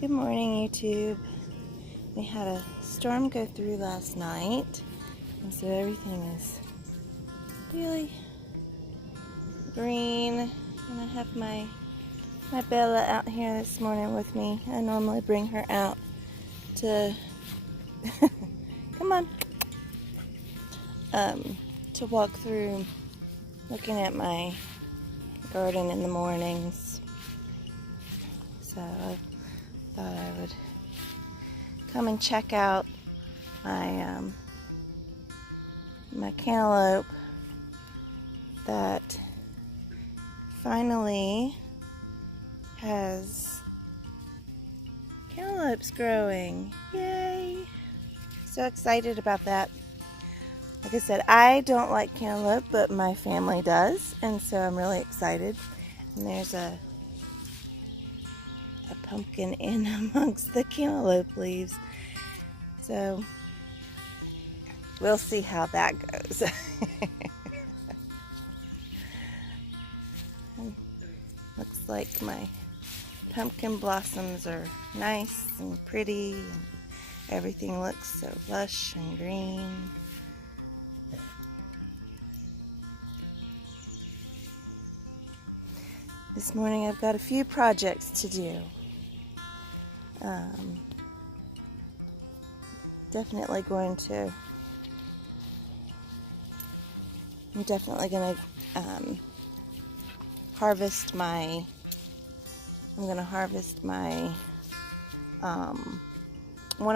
Good morning, YouTube. We had a storm go through last night, and so everything is really green. And I have my Bella out here this morning with me. I normally bring her out to come on, to walk through looking at my garden in the mornings. So I thought I would come and check out my my cantaloupe that finally has cantaloupes growing. Yay! So excited about that. Like I said, I don't like cantaloupe, but my family does, and so I'm really excited. And there's a pumpkin in amongst the cantaloupe leaves. So we'll see how that goes. Looks like my pumpkin blossoms are nice and pretty, and everything looks so lush and green. This morning I've got a few projects to do. Definitely going to harvest my one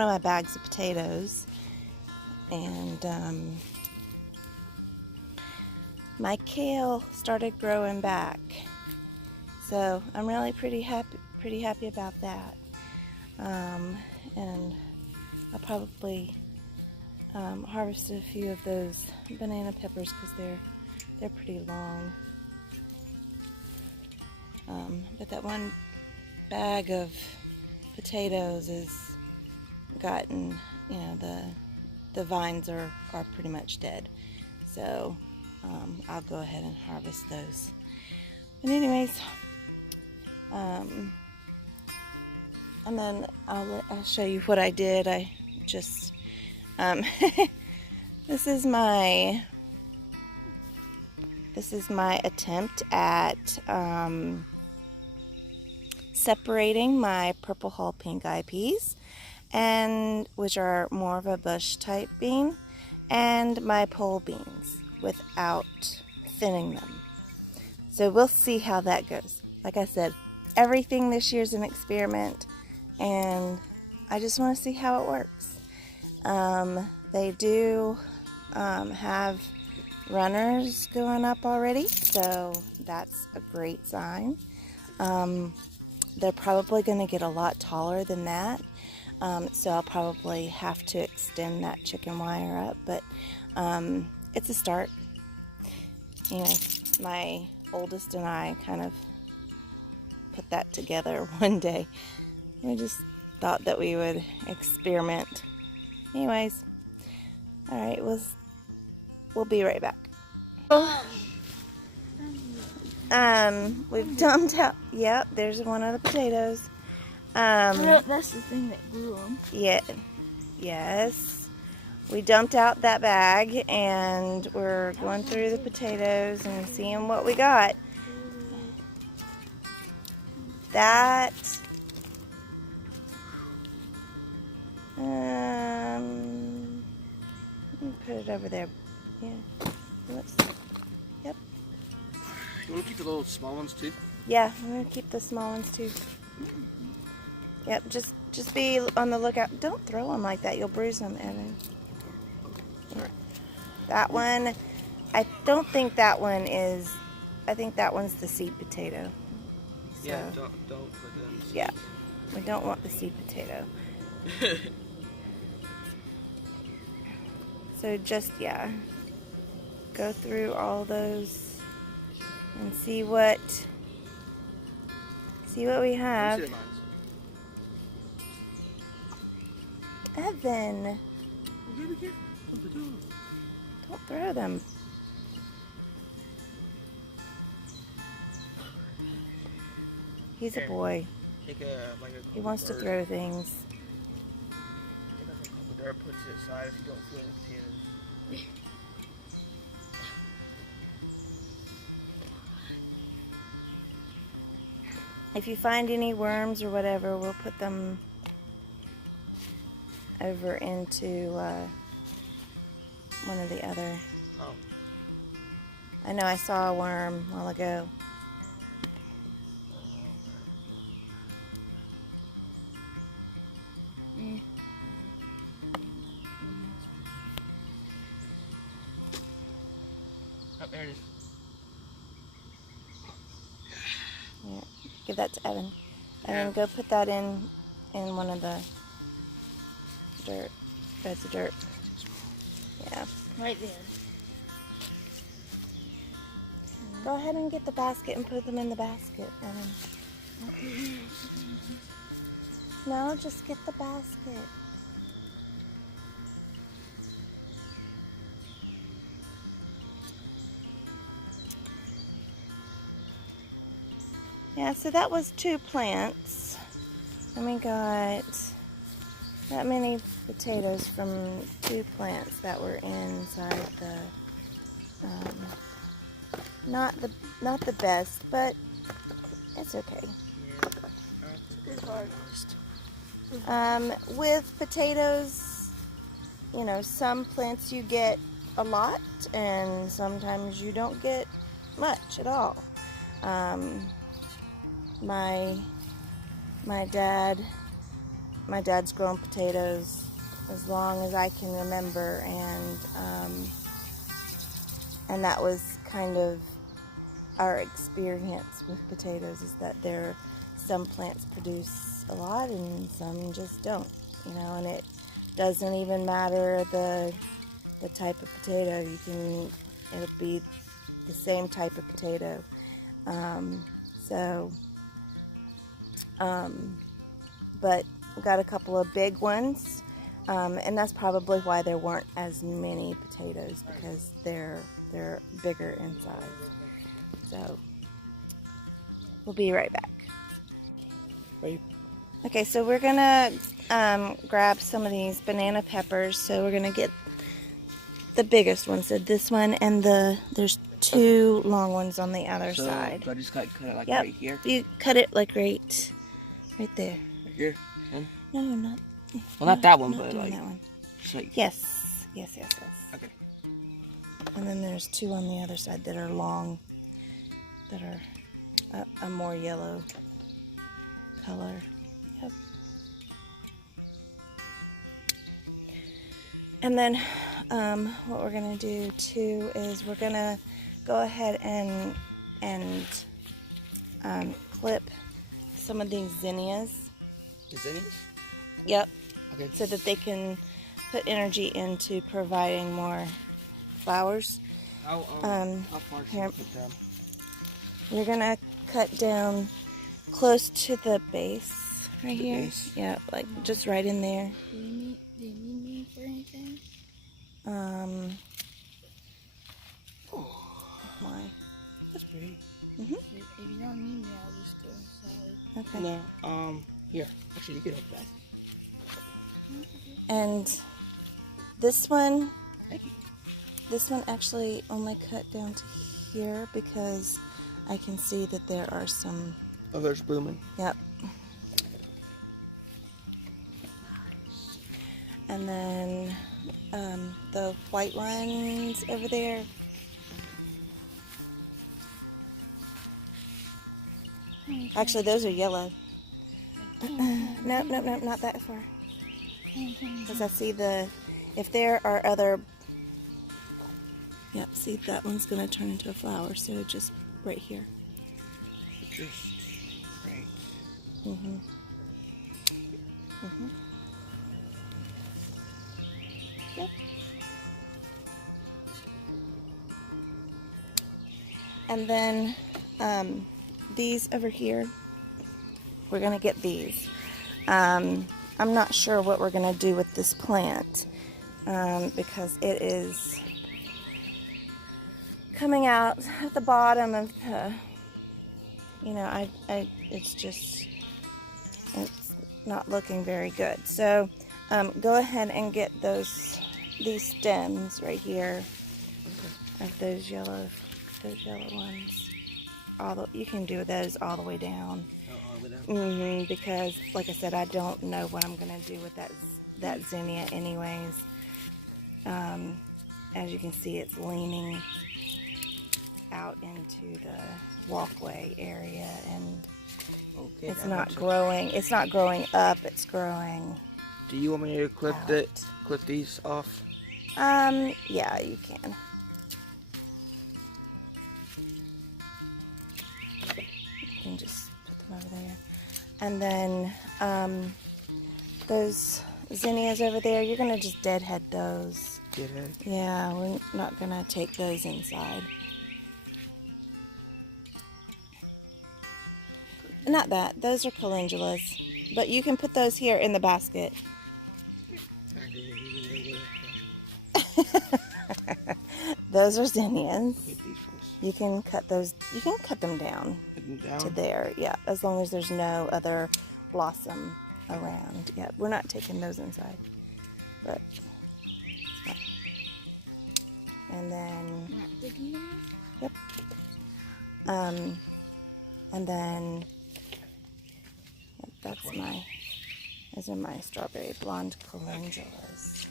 of my bags of potatoes, and my kale started growing back, so I'm really pretty happy about that. And I'll probably harvest a few of those banana peppers because they're pretty long. But that one bag of potatoes has gotten, the vines are pretty much dead. So I'll go ahead and harvest those. But anyways, and then I'll show you what I did. I just this is my attempt at separating my purple hull pink eye peas, and which are more of a bush type bean, and my pole beans without thinning them. So we'll see how that goes. Like I said, everything this year is an experiment, and I just want to see how it works. They do have runners going up already, so that's a great sign. They're probably going to get a lot taller than that, so I'll probably have to extend that chicken wire up, but it's a start. My oldest and I kind of put that together one day. We just thought that we would experiment. Anyways, all right, we'll be right back. We've dumped out. Yep, there's one of the potatoes. That's the thing that grew them. Yeah, yes. We dumped out that bag, and we're going through the potatoes and seeing what we got. That let me put it over there. Yeah. Yep. You want to keep the little small ones too? Yeah, I'm gonna keep the small ones too. Yep, just be on the lookout. Don't throw them like that. You'll bruise them, Evan. Sorry. That one, I don't think that one is. I think that one's the seed potato. So, Yeah, don't put them. Yeah, we don't want the seed potato. So just, go through all those and see what we have. Evan, don't throw them. He's a boy. Take a like a. He wants to bird. throw things. Take a cup of dirt, put it to the side if you don't feel like potatoes. If you find any worms or whatever, we'll put them over into one of the other. Oh. I know I saw a worm a while ago. Oh, there it is. Yeah. Give that to Evan. Yeah. Evan, go put that in one of the dirt beds of dirt. Yeah. Right there. Go ahead and get the basket and put them in the basket, Evan. No, just get the basket. Yeah, so that was 2 plants. And we got that many potatoes from 2 plants that were inside the, not the best, but it's okay. It's hard. With potatoes, you know, some plants you get a lot and sometimes you don't get much at all. My dad's grown potatoes as long as I can remember, and that was kind of our experience with potatoes, is that some plants produce a lot and some just don't, you know, and it doesn't even matter the type of potato. It'll be the same type of potato. But we got a couple of big ones, and that's probably why there weren't as many potatoes, because they're bigger in size. So we'll be right back. Right. Okay, so we're gonna grab some of these banana peppers. So we're gonna get the biggest one. So this one, and there's 2 long ones on the other side. So I just cut it like Yep. right here. You cut it like right there. Right here. And No, not. well, not that one, not but doing like that one. just like. Yes. Okay. And then there's 2 on the other side that are long, that are a more yellow color. Yep. And then what we're gonna do too is we're gonna go ahead and clip some of these zinnias. The zinnias? Yep. Okay. So that they can put energy into providing more flowers. How far should here. you put them? You're gonna cut down close to the base right The here. base? Yeah, like just right in there. Do you need me for anything? Why? That's pretty. If you don't need me, I'll just go inside. Okay. No. Here. Actually, you can open that. And this one, Thank you. this one actually only cut down to here because I can see that there are some. Oh, there's blooming. Yep. And then the white ones over there. Actually, those are yellow. No, not that far. Because I see if there are other. Yep, see, that one's going to turn into a flower, so just right here. Just right. Mm-hmm. Yep. And then these over here, we're going to get these. I'm not sure what we're going to do with this plant because it is coming out at the bottom of the, it's just It's not looking very good. So go ahead and get these stems right here of those yellow ones. You can do those all the way down. All the way down? Because, like I said, I don't know what I'm going to do with that zinnia anyways. As you can see, it's leaning out into the walkway area, and Okay, it's not growing. It's not growing up. It's growing. Do you want me to clip out. clip these off? Yeah, you can. You can just put them over there. And then those zinnias over there, you're going to just deadhead those. Deadhead? Yeah, we're not going to take those inside. Not that. Those are calendulas. But you can put those here in the basket. I didn't even know what Those are zinnias. these ones. You can cut those. You can cut them down Put them down? to there. Yeah, as long as there's no other blossom around. Yeah, we're not taking those inside. But it's fine. And then Not digging them? yep. And then yep, those are my strawberry blonde calendulas.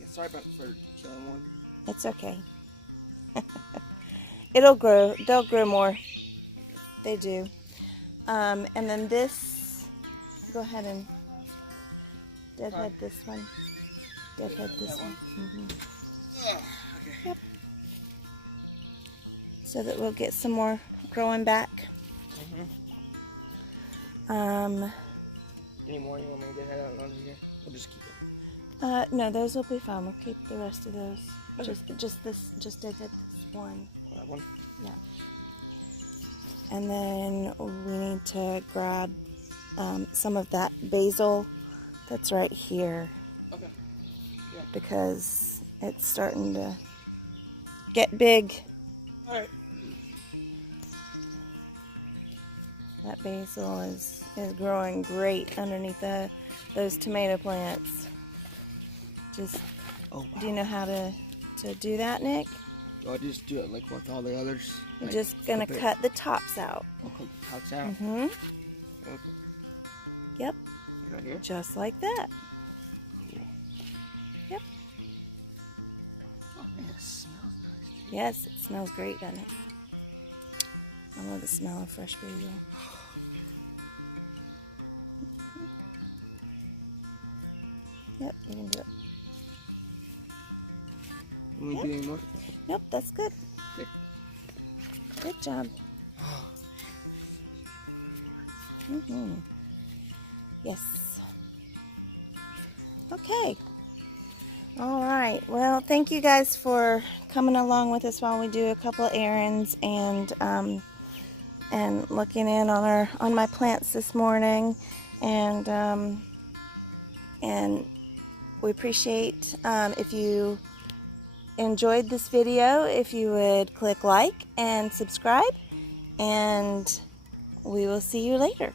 Yeah, sorry about for killing one. It's okay. It'll grow. They'll grow more. They do. And then this, go ahead and deadhead this one. Deadhead this one. Okay. Yep. So that we'll get some more growing back. Any more you want me to get out under here? We'll just keep it. No, those will be fine. We'll keep the rest of those. Okay. Just deadhead this one. That one. Yeah. And then we need to grab some of that basil that's right here. Okay. Yeah. Because it's starting to get big. All right. That basil is growing great underneath those tomato plants. Just, Oh, wow. do you know how to do that, Nick? I'll just do it like with all the others. You're Like, just gonna clip it. cut the tops out. I'll cut the tops out. Mm-hmm. Okay. Yep. Right here. Just like that. Yep. Oh man, it smells nice. Yes, it smells great, doesn't it? I love the smell of fresh basil. Yep, you can do it. Want me to do any more? Nope, that's good. Okay. Good job. Yes. Okay. All right. Well, thank you guys for coming along with us while we do a couple of errands and looking in on my plants this morning, and we appreciate if you enjoyed this video, if you would click like and subscribe, and we will see you later.